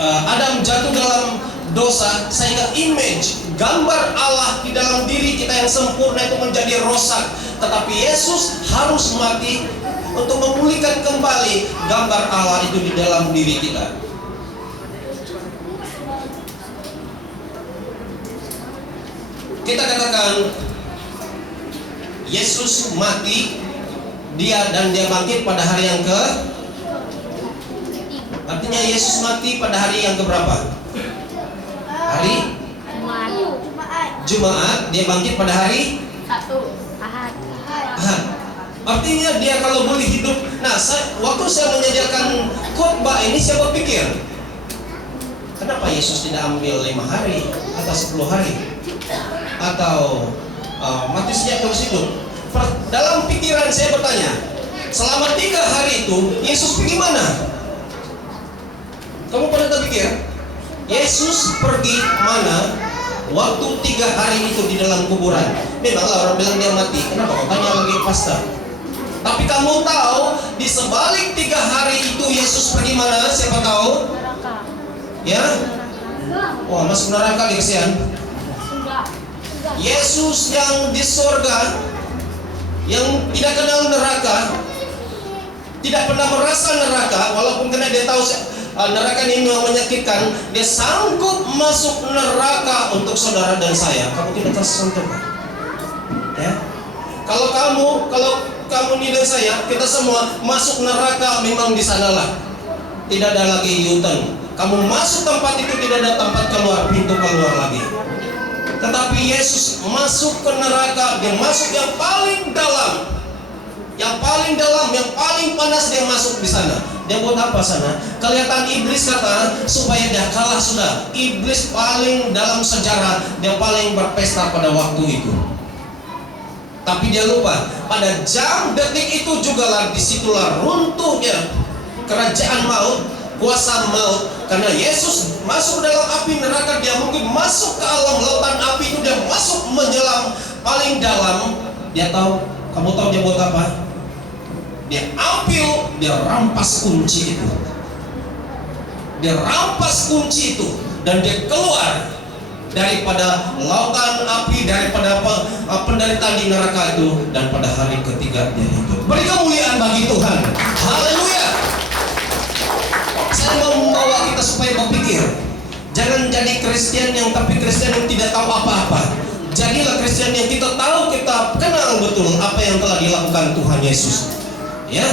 Adam jatuh dalam dosa, sehingga image, gambar Allah di dalam diri kita yang sempurna itu menjadi rosak. Tetapi Yesus harus mati untuk memulihkan kembali gambar Allah itu di dalam diri kita. Kita katakan Yesus mati, dia bangkit pada hari yang ke, artinya Yesus mati pada hari yang keberapa? Hari Jumat. Dia bangkit pada hari Ahad. Artinya dia kalau boleh hidup. Nah, waktu saya menyajikan khotbah ini, saya berpikir, kenapa Yesus tidak ambil 5 hari atau 10 hari atau mati sejak terus hidup? Dalam pikiran saya bertanya, selama 3 hari itu Yesus pergi mana? Kamu pernah terpikir Yesus pergi mana waktu 3 hari itu di dalam kuburan? Memanglah orang bilang dia mati. Kenapa kau tanya lagi pastor? Tapi kamu tahu di sebalik 3 hari itu Yesus pergi mana? Siapa tahu? Ya? Wah, masuk neraka di kesian. Yesus yang di surga, yang tidak kenal neraka, tidak pernah merasa neraka, walaupun karena dia tahu neraka ini menyakitkan, dia sanggup masuk neraka untuk saudara dan saya. Kamu tidak tersentuh kan? Ya? Kalau kamu ini dan saya, kita semua masuk neraka, memang di sanalah. Tidak ada lagi U-turn. Kamu masuk tempat itu, tidak ada tempat keluar, pintu keluar lagi. Tetapi Yesus masuk ke neraka, dia masuk yang paling dalam. Yang paling dalam, yang paling panas, dia masuk di sana. Dia buat apa sana? Kelihatan iblis kata supaya dia kalah sudah. Iblis paling dalam sejarah, dia paling berpesta pada waktu itu. Tapi dia lupa, pada jam detik itu jugalah disitulah runtuhnya kerajaan maut, kuasa maut. Karena Yesus masuk dalam api neraka, dia mungkin masuk ke alam lautan api itu, dia masuk menyelam paling dalam. Dia tahu, kamu tahu dia buat apa? Dia ambil, dia rampas kunci itu. Dia rampas kunci itu dan dia keluar daripada lautan api, daripada penderitaan di neraka itu, dan pada hari ketiga dia hidup. Beri kemuliaan bagi Tuhan. Haleluya. Saya mau membawa kita supaya berpikir, jangan jadi Kristen yang tidak tahu apa-apa. Jadilah Kristen yang kita tahu, kita kenal betul apa yang telah dilakukan Tuhan Yesus. Ya,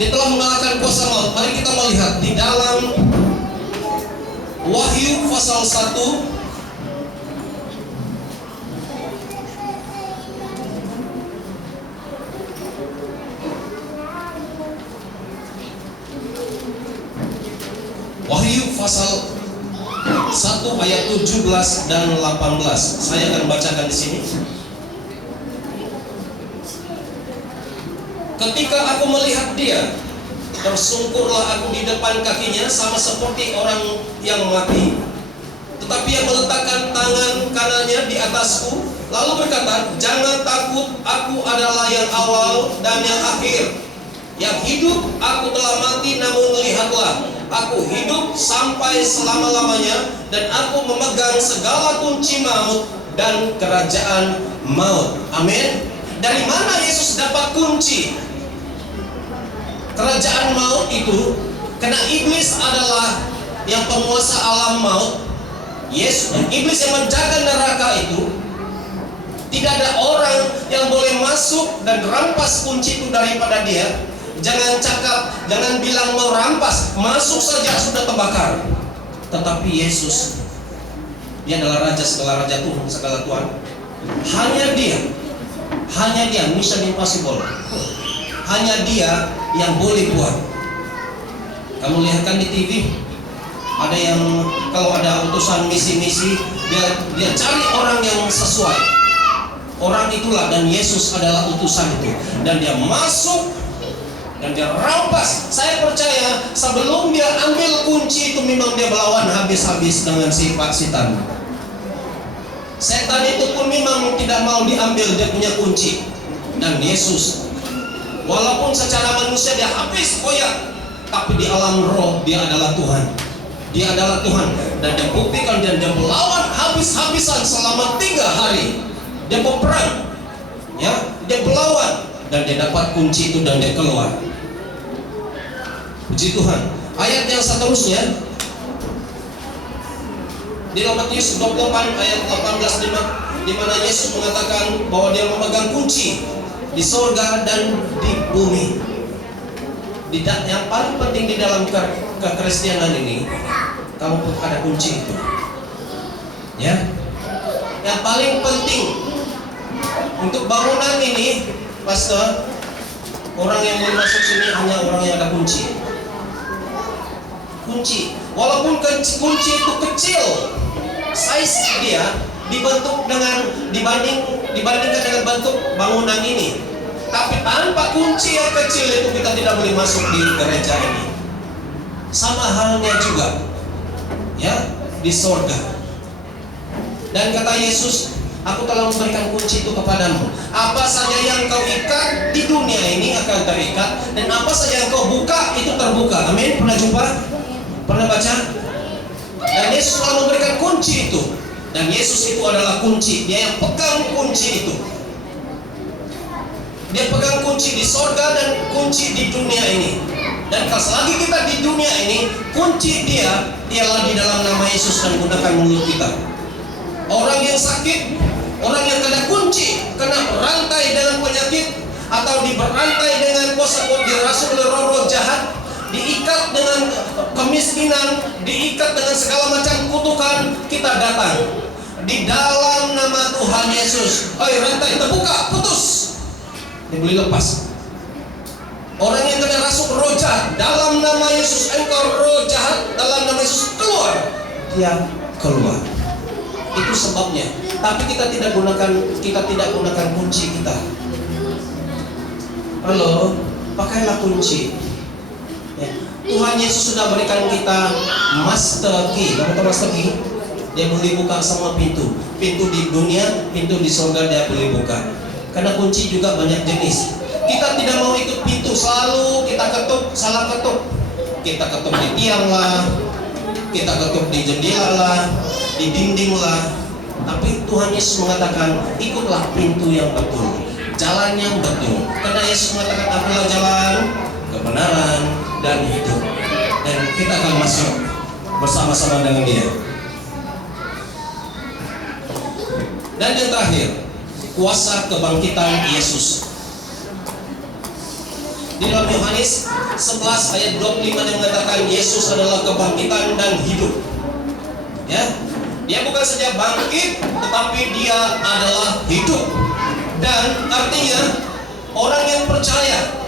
dia telah mengalahkan kuasa maut. Mari kita melihat di dalam Wahyu pasal 1 Wahyu pasal 1 ayat 17 dan 18. Saya akan bacakan di sini. Ketika aku melihat dia, tersungkurlah aku di depan kakinya sama seperti orang yang mati. Tetapi yang meletakkan tangan kanannya di atasku, lalu berkata, jangan takut, aku adalah yang awal dan yang akhir. Yang hidup aku telah mati, namun lihatlah, aku hidup sampai selama-lamanya, dan aku memegang segala kunci maut dan kerajaan maut. Amin. Dari mana Yesus dapat kunci kerajaan maut itu? Karena iblis adalah yang penguasa alam maut. Yesus, iblis yang menjaga neraka itu. Tidak ada orang yang boleh masuk dan rampas kunci itu daripada dia. Jangan cakap, jangan bilang mau rampas, masuk saja sudah terbakar. Tetapi Yesus, dia adalah raja segala raja, Tuhan segala Tuhan. Hanya dia, mission impossible. Hanya dia yang boleh buat. Kamu lihat kan di TV, ada yang kalau ada utusan misi-misi, dia cari orang yang sesuai. Orang itulah, dan Yesus adalah utusan itu. Dan dia masuk dan dia rampas. Saya percaya sebelum dia ambil kunci itu, memang dia melawan habis-habis dengan sifat setan. Setan itu pun memang tidak mau diambil dia punya kunci. Dan Yesus, walaupun secara manusia dia habis koyak, tapi di alam roh dia adalah Tuhan. Dia adalah Tuhan, dan dia buktikan, dan dia melawan habis-habisan selama 3 hari. Dia berperang, ya, dia melawan, dan dia dapat kunci itu dan dia keluar. Puji Tuhan. Ayat yang seterusnya di Matius 28 ayat 18, di mana Yesus mengatakan bahwa dia memegang kunci di sorga dan di bumi. Yang paling penting di dalam kekristenan ini, kamu ada kunci itu, ya. Yang paling penting untuk bangunan ini, pastor, orang yang boleh masuk sini hanya orang yang ada kunci. Kunci, walaupun kunci itu kecil, size dia dibentuk dengan dibandingkan dengan bentuk bangunan ini. Tapi tanpa kunci yang kecil itu kita tidak boleh masuk di gereja ini. Sama halnya juga, ya, di sorga. Dan kata Yesus, aku telah memberikan kunci itu kepadamu. Apa saja yang kau ikat di dunia ini akan terikat, dan apa saja yang kau buka itu terbuka. Amin. Pernah jumpa? Pernah baca? Dan Yesus telah memberikan kunci itu. Dan Yesus itu adalah kunci. Dia yang pegang kunci itu. Dia pegang kunci di sorga dan kunci di dunia ini. Dan selagi kita di dunia ini, kunci dia ialah di dalam nama Yesus dan gunakan mulut kita. Orang yang sakit, orang yang kena kunci, kena berantai dengan penyakit, atau diberantai dengan kuasa dirasuki oleh roh-roh jahat, diikat dengan kemiskinan, diikat dengan segala macam kutukan, kita datang di dalam nama Tuhan Yesus. Rantai terbuka, putus, dia boleh lepas. Orang yang kena rasuk roh jahat, dalam nama Yesus, engkau roh jahat, dalam nama Yesus keluar, dia keluar. Itu sebabnya. Tapi kita tidak gunakan kunci kita. Halo, pakailah kunci. Ya. Tuhan Yesus sudah berikan kita master key. Kamu tahu master key? Dia boleh buka semua pintu. Pintu di dunia, pintu di surga dia boleh buka. Karena kunci juga banyak jenis. Kita tidak mau ikut pintu, selalu kita ketuk, salah ketuk. Kita ketuk di tiang lah, kita ketuk di jendela lah, di dinding lah. Tapi Tuhan Yesus mengatakan, ikutlah pintu yang betul, jalan yang betul. Karena Yesus mengatakan, akulah jalan, kebenaran, dan hidup. Dan kita akan masuk bersama-sama dengan Dia. Dan yang terakhir, kuasa kebangkitan Yesus. Di dalam Yohanes 11 ayat 25 yang mengatakan Yesus adalah kebangkitan dan hidup. Ya, Dia bukan saja bangkit, tetapi Dia adalah hidup. Dan artinya orang yang percaya,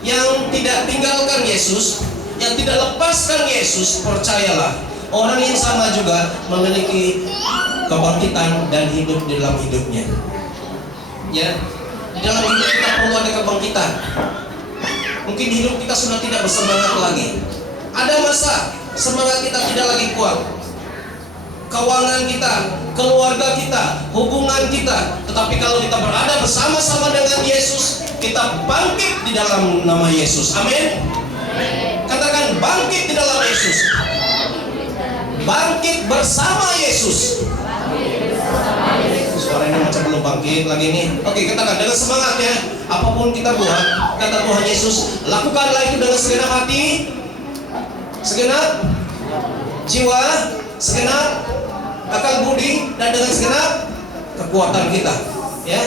yang tidak tinggalkan Yesus, yang tidak lepaskan Yesus, percayalah, orang yang sama juga memiliki kebangkitan dan hidup di dalam hidupnya. Ya, di dalam hidup kita perlu ada kebangkitan. Mungkin hidup kita sudah tidak bersemangat lagi. Ada masa semangat kita tidak lagi kuat. Keuangan kita, keluarga kita, hubungan kita. Tetapi kalau kita berada bersama-sama dengan Yesus, kita bangkit di dalam nama Yesus. Amin. Katakan bangkit di dalam Yesus. Bangkit bersama Yesus. Suaranya macam belum bangkit lagi nih. Oke, katakan dengan semangat ya. Apapun kita buat, kata Tuhan Yesus, lakukanlah itu dengan segenap hati, segenap jiwa, segenap akal budi, dan dengan segenap kekuatan kita. Ya,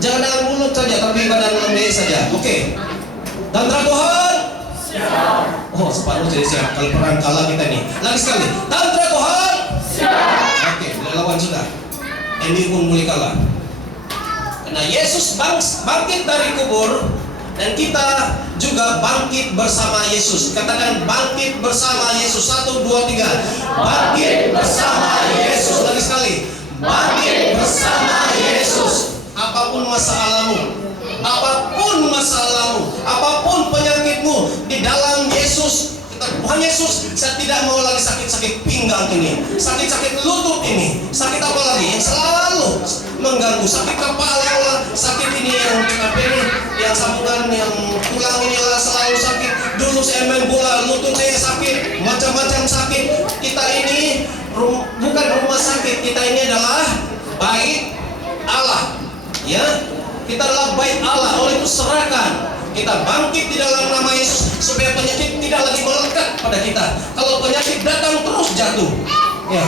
jangan dengan mulut saja, tapi badan lembek saja. Oke. Dan terang Tuhan. Oh, separuh jadi siap. Kalau perang kalah kita nih. Lagi sekali. Dan terang Tuhan. Oke, lawan sudah. Ini pun mulai kalah. Karena Yesus bangkit dari kubur, dan kita juga bangkit bersama Yesus. Katakan bangkit bersama Yesus. 1, 2, 3. Bangkit bersama Yesus. Lagi sekali. Bangkit bersama Yesus. Apapun masalahmu, apapun penyakitmu, di dalam Yesus kita Tuhan Yesus, saya tidak mau lagi sakit-sakit pinggang ini, sakit-sakit lutut ini, sakit apa lagi yang selalu mengganggu, sakit kepala, sakit ini yang apa ini, yang sambungan, yang tulang ini lah selalu sakit. Dulu saya main bola, lutut saya sakit, macam-macam sakit. Kita ini bukan rumah sakit, kita ini adalah bait Allah, ya. Kita adalah bait Allah, oleh itu serahkan. Kita bangkit di dalam nama Yesus supaya penyakit tidak lagi melekat pada kita. Kalau penyakit datang terus jatuh, ya,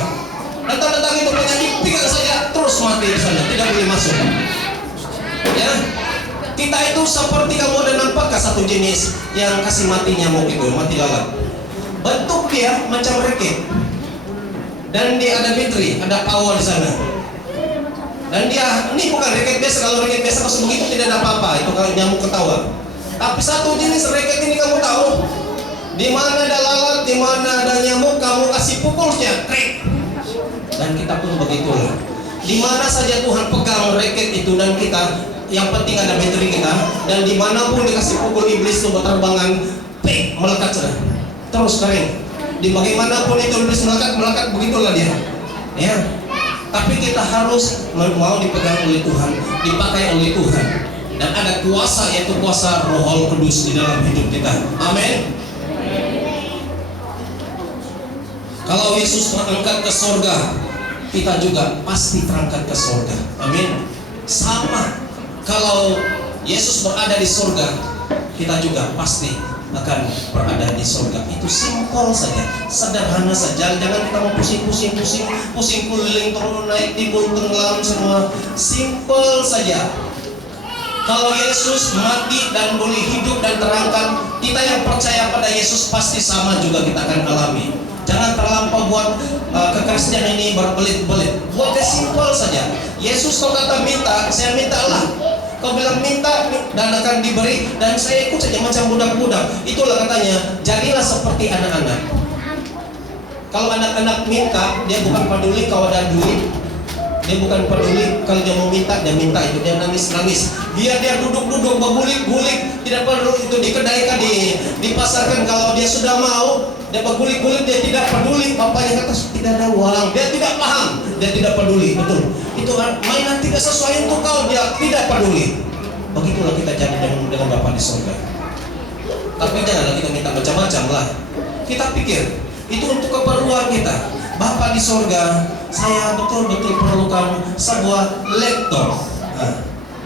datang itu penyakit pegang saja terus mati di sana, tidak boleh masuk. Ya, kita itu seperti kamu ada nampakkah satu jenis yang kasih mati nyamuk itu, mati lalat. Bentuk dia macam reket, dan dia ada bateri, ada power di sana. Dan dia ini bukan reket biasa. Kalau reket biasa masuk begitu tidak ada apa-apa, itu kalau nyamuk ketawa. Tapi satu jenis reket ini kamu tahu, di mana ada lalat, di mana ada nyamuk, kamu kasih pukulnya, krek. Dan kita pun begitulah. Di mana saja Tuhan pegang reket itu dan kita, yang penting ada bateri kita, dan dimanapun dikasih pukul iblis itu berterbangan, melekat sudah, terus kering. Di bagaimanapun itu iblis melekat begitulah dia. Ya. Tapi kita harus mau dipegang oleh Tuhan, dipakai oleh Tuhan. Dan ada kuasa, yaitu kuasa Roh Kudus di dalam hidup kita. Amin. Kalau Yesus terangkat ke surga, kita juga pasti terangkat ke surga. Amin. Sama. Kalau Yesus berada di surga, kita juga pasti akan berada di surga. Itu simpel saja, sederhana saja. Jangan kita mau pusing keliling, turun naik, timbul tenggelam semua. Simpel saja. Kalau Yesus mati dan boleh hidup dan terangkat, kita yang percaya pada Yesus pasti sama juga kita akan alami. Jangan terlampau buat kekristenan ini berbelit-belit. Buat simpel saja. Yesus kau kata minta, saya mintalah. Kau bilang minta dan akan diberi, dan saya ikut saja macam budak-budak. Itulah katanya, jadilah seperti anak-anak. Kalau anak-anak minta, dia bukan peduli kalau ada duit. Dia bukan peduli kalau dia mau minta, dia minta itu, dia nangis-nangis. Dia duduk-duduk, bergulik-gulik, tidak perlu itu di kedai dipasarkan. Kalau dia sudah mau, dia bergulik-gulik, dia tidak peduli. Bapaknya kata tidak ada uang, dia tidak paham, dia tidak peduli, betul. Itu mainan tidak sesuai untuk kau, dia tidak peduli. Begitulah kita jadi dengan Bapa di surga. Tapi janganlah kita minta macam-macam lah. Kita pikir itu untuk keperluan kita. Bapa di surga, saya betul-betul perlukan sebuah laptop.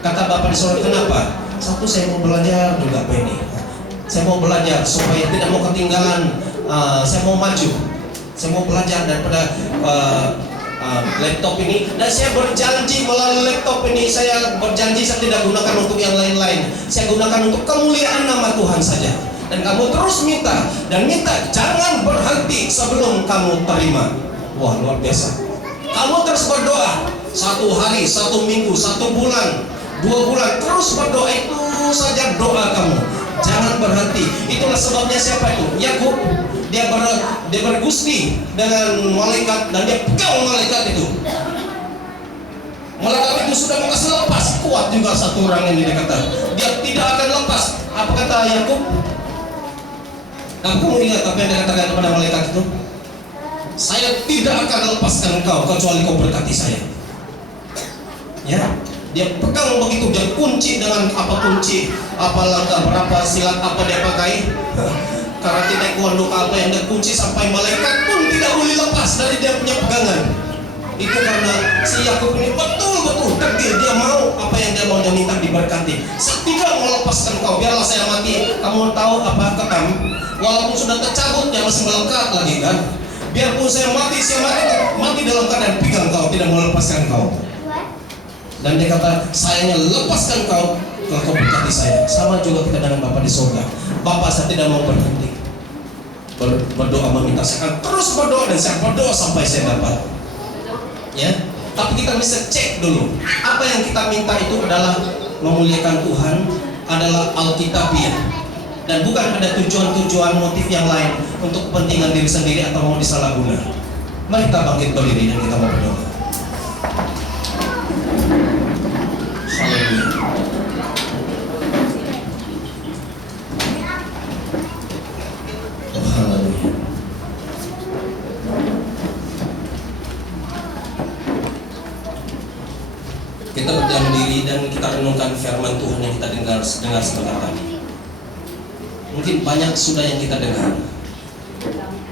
Kata Bapa di surga, kenapa? Satu, saya mau belajar juga ini. Saya mau belajar supaya tidak mau ketinggalan. Saya mau maju. Saya mau belajar daripada laptop ini. Dan saya berjanji melalui laptop ini, saya berjanji saya tidak gunakan untuk yang lain-lain. Saya gunakan untuk kemuliaan nama Tuhan saja. Dan kamu terus minta dan minta, jangan berhenti sebelum kamu terima. Wah, luar biasa. Kamu terus berdoa, 1 hari, 1 minggu, 1 bulan, 2 bulan, terus berdoa, itu saja doa kamu. Jangan berhenti. Itulah sebabnya siapa itu? Yakub. Dia bergusti dengan malaikat dan dia pegang malaikat itu. Malaikat itu sudah mau kasih lepas. Kuat juga satu orang ini, dia kata, dia tidak akan lepas. Apa kata Yakub? Kamu ingat apa yang dikatakan kepada malaikat itu? Saya tidak akan lepaskan engkau kecuali kau berkati saya. Ya, dia pegang begitu, dia kunci dengan apa kunci, apa langkah berapa silat apa dia pakai. Karena tidak taekwondo apa yang dia kunci sampai malaikat pun tidak boleh lepas dari dia punya pegangan. Itu karena si Yakub ini betul-betul tegil, dia mau apa yang dia mau, dia minta diberkati. Saya tidak mau lepaskan kau, biarlah saya mati. Kamu tahu apa kata? Walaupun sudah tercabut, dia masih melekat lagi kan. Biarpun saya mati dalam keadaan pegang kau, tidak mau lepaskan kau. Dan dia kata, sayangnya lepaskan kau, kalau kau berkati saya. Sama juga kita dengan Bapa di surga. Bapa, saya tidak mau berhenti berdoa meminta, saya akan terus berdoa dan saya berdoa sampai saya dapat. Ya, tapi kita bisa cek dulu apa yang kita minta itu adalah memuliakan Tuhan, adalah Alkitabiah, dan bukan ada tujuan-tujuan motif yang lain untuk kepentingan diri sendiri atau mau disalahguna. Mari kita bangkit berdiri dan kita mau berdoa. Haleluya. Oh, haleluya. merenungkan firman Tuhan yang kita dengar sebentar tadi. Mungkin banyak sudah yang kita dengar,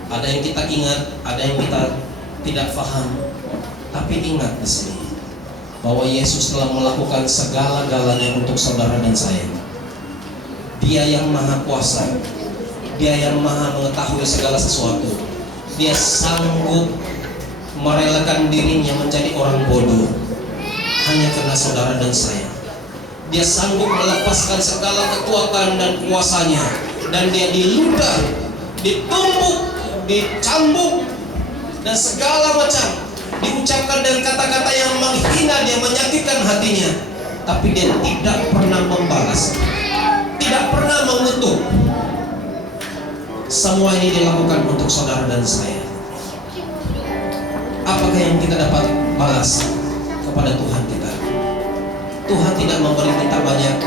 ada yang kita ingat, ada yang kita tidak paham. Tapi ingat di sini bahwa Yesus telah melakukan segala-galanya untuk saudara dan saya. Dia yang maha kuasa, Dia yang maha mengetahui segala sesuatu. Dia sanggup merelakan dirinya menjadi orang bodoh hanya karena saudara dan saya. Dia sanggup melepaskan segala kekuatan dan kuasanya, dan dia diludah, ditumbuk, dicambuk, dan segala macam diucapkan dengan kata-kata yang menghina dia, menyakitkan hatinya. Tapi dia tidak pernah membalas, tidak pernah mengutuk. Semua ini dilakukan untuk saudara dan saya. Apakah yang kita dapat balas kepada Tuhan kita? Tuhan tidak memberi kita banyak.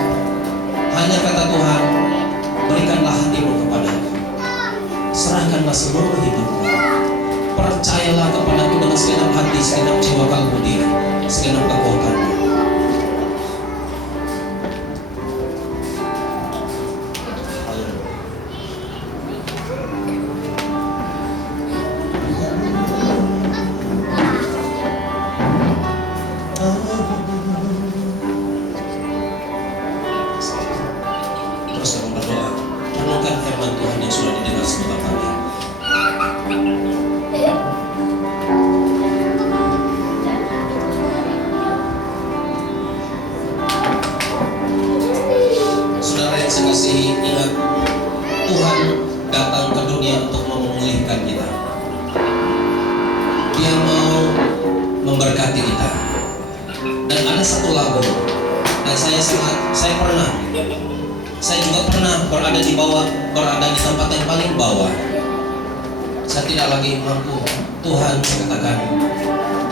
Hanya kata Tuhan, berikanlah hatimu kepadaku, serahkanlah seluruh hidupmu, percayalah kepadaku dengan segenap hati, segenap jiwa, kalbu diri, segenap kekuatanmu. Terus dalam berdoa, renungkan firman Tuhan yang sudah didengar sebentar tadi. Saudara yang saya kasihi, ingat, Tuhan datang ke dunia untuk memulihkan kita. Dia mau memberkati kita. Dan ada satu lagu, dan saya juga pernah berada di tempat yang paling bawah. Saya tidak lagi mampu. Tuhan, saya katakan,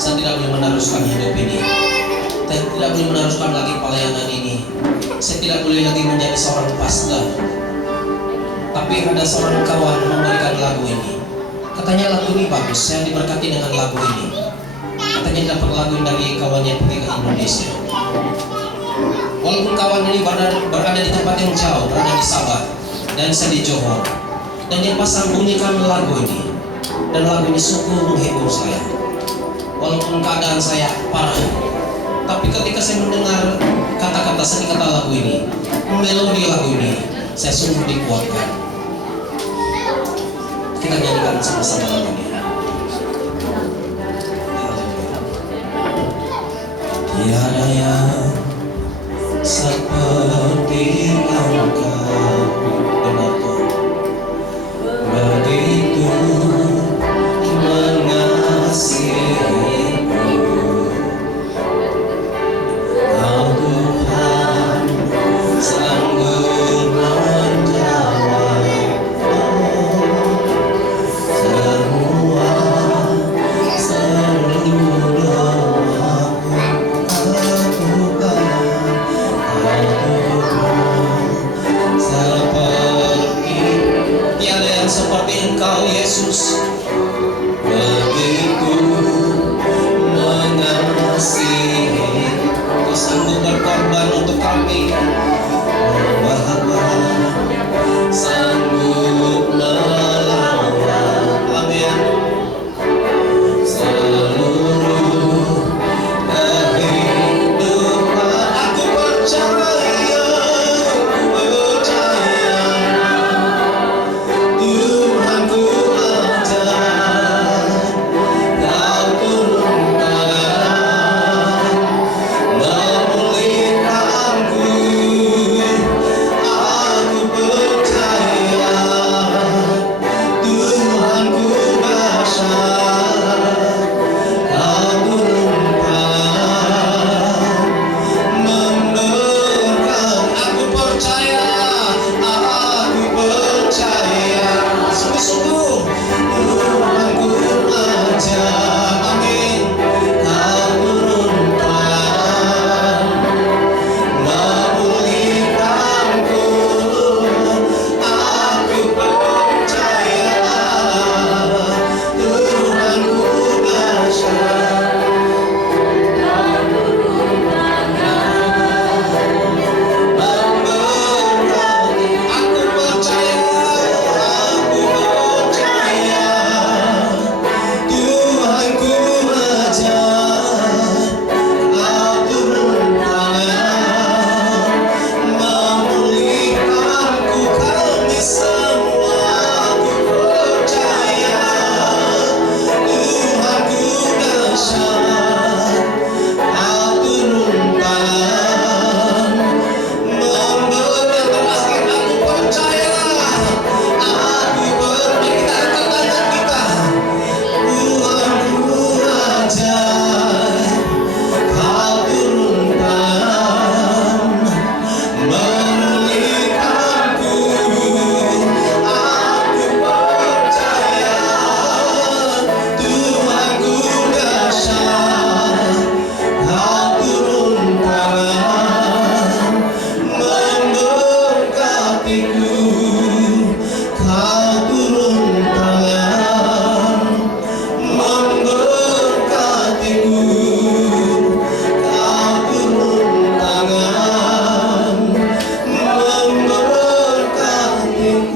saya tidak boleh meneruskan hidup ini. Saya tidak boleh meneruskan lagi pelayanan ini. Saya tidak boleh lagi menjadi seorang pastor. Tapi ada seorang kawan memberikan lagu ini. Katanya lagu ini bagus, saya diberkati dengan lagu ini. Katanya dapat lagu dari kawannya pergi ke Indonesia. Walaupun kawan ini berada di tempat yang jauh, berada di Sabah, dan saya di Johor, dan dia pasang bunyikan lagu ini, dan lagu ini sungguh menghibur saya. Walaupun keadaan saya parah, tapi ketika saya mendengar kata-kata seni kata lagu ini, melodi lagu ini, saya sungguh dikuatkan. Kita nyanyikan sama-sama lagu ini. Tiada yang seperti Engkau, benar Tuhan, begitu mengasihiku. Kau Tuhan sanggup menjawab semua seluruh doaku. Seperti Engkau Yesus, begitu mengasihi. Kau sanggup berkorban untuk kami, Bapa, sanggup melawan, amin, seluruh kehidupan. Aku percaya, Tuhan ku ada.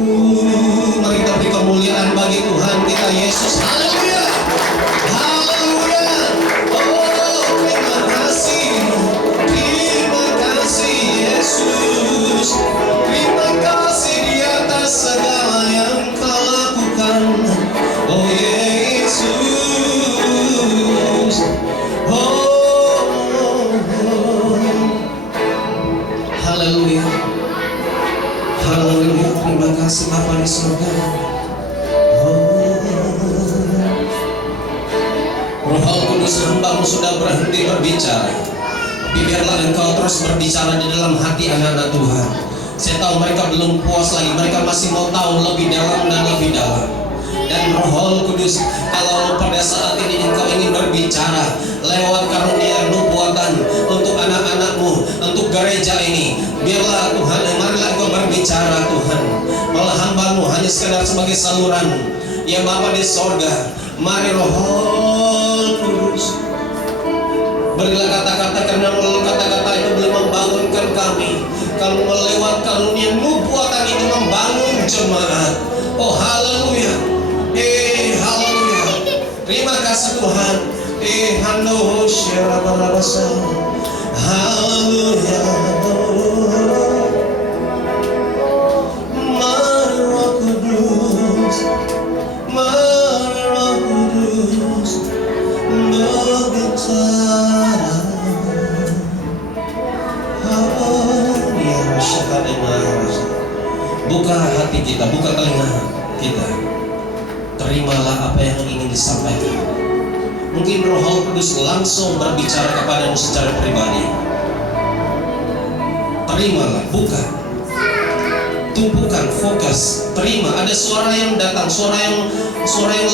Mari kita beri kemuliaan bagi Tuhan kita Yesus. Haleluya. Haleluya. Oh, terima kasih. Terima kasih Yesus. Terima kasih di atas segala yang Kau lakukan. Oh Yesus. Haleluya. Haleluya. Terima kasih Bapa di surga. Roh Kudus, hamba-Mu sudah berhenti berbicara. Tapi biarlah Engkau terus berbicara di dalam hati anak-anak Tuhan. Saya tahu mereka belum puas lagi, mereka masih mau tahu lebih dalam dan lebih dalam. Dan Roh Kudus, kalau pada saat ini Engkau ingin berbicara lewat karunia nubuatan untuk anak-anak-Mu, untuk gereja ini, biarlah Tuhan, marilah Engkau berbicara Tuhan. Malah hamba-Mu hanya sekedar sebagai saluran. Ya Bapa di sorga, mari Roh Kudus, berilah kata-kata, karena melalui kata-kata itu boleh membangunkan kami. Kalau melewat karunia nubuatan itu membangun jemaat. Oh haleluya. Haleluya. Terima kasih Tuhan. Hando syara barabasa. Haleluya. Mari Roh Kudus, mari Roh Kudus berbicara. Buka hati kita, buka telinga kita. Terimalah apa yang ingin disampaikan. Mungkin Roh Kudus langsung berbicara kepadamu secara pribadi. Terimalah, buka, tumpukan, fokus, terima. Ada suara yang datang, suara yang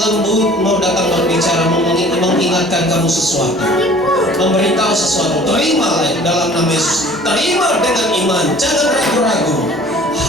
lembut mau datang berbicara, mengingatkan kamu sesuatu, memberitahu sesuatu. Terimalah dalam nama Yesus. Terima dengan iman, jangan ragu-ragu.